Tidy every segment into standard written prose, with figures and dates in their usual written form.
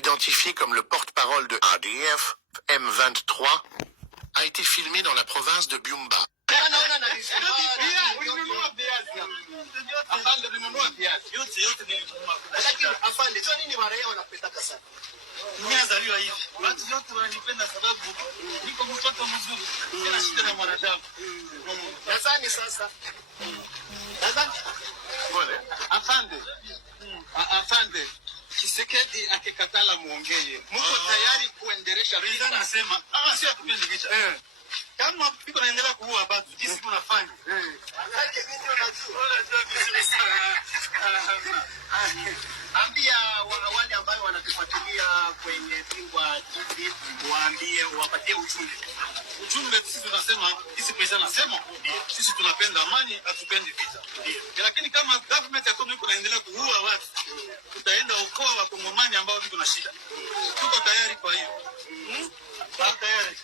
identifié comme le porte-parole de ADF, M23, a été filmé dans la province de Byumba. Nimezaliwa hivi. Watu wote wananipenda sababu niko mtoto mzuri. Sina shida na mwanadamu. Nadhani sasa. Nadhani. Pole. Afande. Afande. Tshisekedi akikatala muongee. Mko tayari kuendelesha vita? Nasema, sio tupendi vita. Kama piko naendelea kuua watu, jinsi mnafanya. Ambia wale ambao wanatufuatilia kwenye Bingwa TV, waambie wapatie ujumbe. Ujumbe sisi tunasema, sisi pesa nasema, sisi tunapenda amani, hatupendi vita. Lakini kama government ya Kongo iko naendelea kuua watu, tutaenda okoa wakongomani ambao wako na shida. Tuko tayari kwa hiyo. Tayari.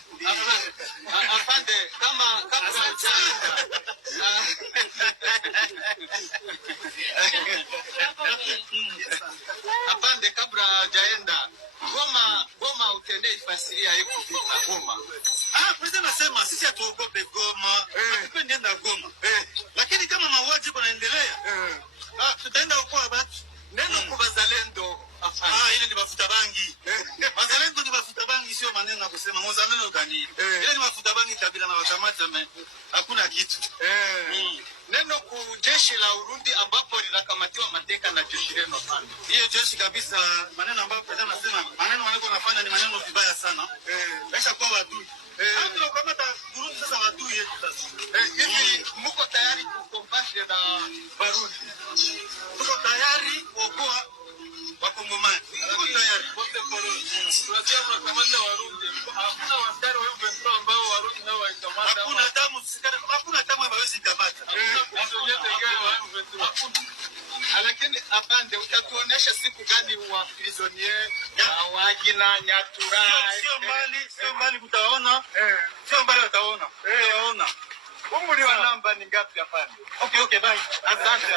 Afande, kama Afande, kabla hajaenda Goma utende ifasiria iko vita Goma. President anasema sisi hatuogope Goma. Hatupendi enda Goma. Lakini kama mauaji yanaendelea, tutaenda ukoa watu. Neno kwa wazalendo afande. Ile ni mafuta bangi. Wazalendo ni mafuta bangi, sio maneno ya kusema mozalendo gani. Ile ni mafuta bangi kabila na wakamata hakuna kitu. Neno ku jeshi la Urundi ambapo linakamatiwa mateka na jeshi leno sana. Hiyo jeshi kabisa, maneno ambayo president anasema, maneno wanafanya ni maneno vibaya sana. Kisha kwa wadui. Ndio kamata Burundi sasa wadui yetu sasa. Hivi mko tayari kukombate na Burundi? Tuko tayari kuokoa wakongomani. Tuko tayari wote Burundi. Tunajua tunakamata Warundi. Hakuna waskari wa Uventura ambao Warundi nao waikamata. Hakuna damu hawezi kamata. Lakini afande, utatuonesha siku gani wa prisonier wagina Nyatura? Sio mbali utaona. Sio mbali utaona. Utaona. Umri wa namba ni ngapi afande? Okay, bye. Asante.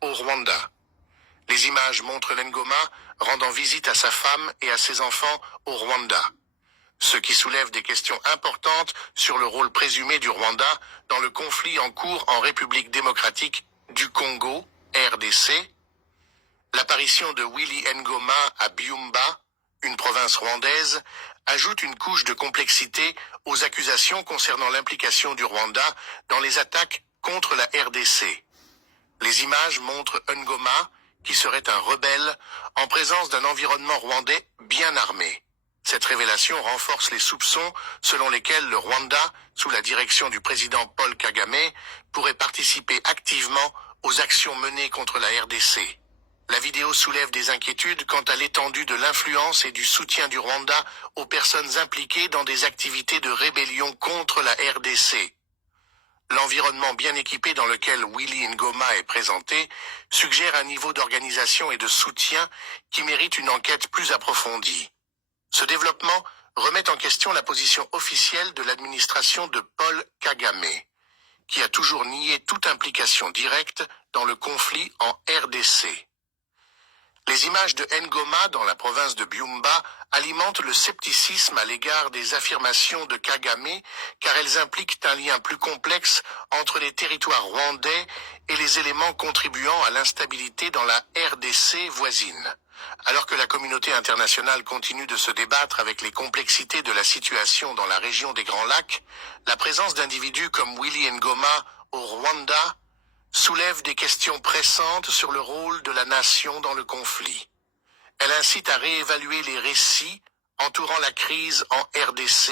Au Rwanda, les images montrent Ngoma rendant visite à sa femme et à ses enfants au Rwanda. Ce qui soulève des questions importantes sur le rôle présumé du Rwanda dans le conflit en cours en République démocratique du Congo, RDC. L'apparition de Willy Ngoma à Byumba, une province rwandaise, ajoute une couche de complexité aux accusations concernant l'implication du Rwanda dans les attaques contre la RDC. Les images montrent Ngoma, qui serait un rebelle, en présence d'un environnement rwandais bien armé. Cette révélation renforce les soupçons selon lesquels le Rwanda, sous la direction du président Paul Kagame, pourrait participer activement aux actions menées contre la RDC. La vidéo soulève des inquiétudes quant à l'étendue de l'influence et du soutien du Rwanda aux personnes impliquées dans des activités de rébellion contre la RDC. L'environnement bien équipé dans lequel Willy Ngoma est présenté suggère un niveau d'organisation et de soutien qui mérite une enquête plus approfondie. Ce développement remet en question la position officielle de l'administration de Paul Kagame, qui a toujours nié toute implication directe dans le conflit en RDC. Les images de Ngoma dans la province de Byumba alimentent le scepticisme à l'égard des affirmations de Kagame, car elles impliquent un lien plus complexe entre les territoires rwandais et les éléments contribuant à l'instabilité dans la RDC voisine. Alors que la communauté internationale continue de se débattre avec les complexités de la situation dans la région des Grands Lacs, la présence d'individus comme Willy Ngoma au Rwanda soulève des questions pressantes sur le rôle de la nation dans le conflit. Elle incite à réévaluer les récits entourant la crise en RDC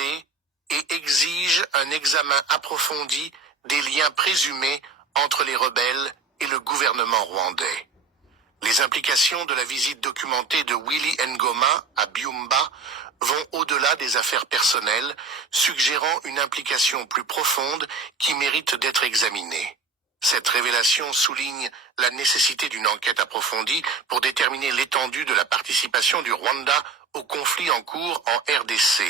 et exige un examen approfondi des liens présumés entre les rebelles et le gouvernement rwandais. Les implications de la visite documentée de Willy Ngoma à Byumba vont au-delà des affaires personnelles, suggérant une implication plus profonde qui mérite d'être examinée. Cette révélation souligne la nécessité d'une enquête approfondie pour déterminer l'étendue de la participation du Rwanda au conflit en cours en RDC.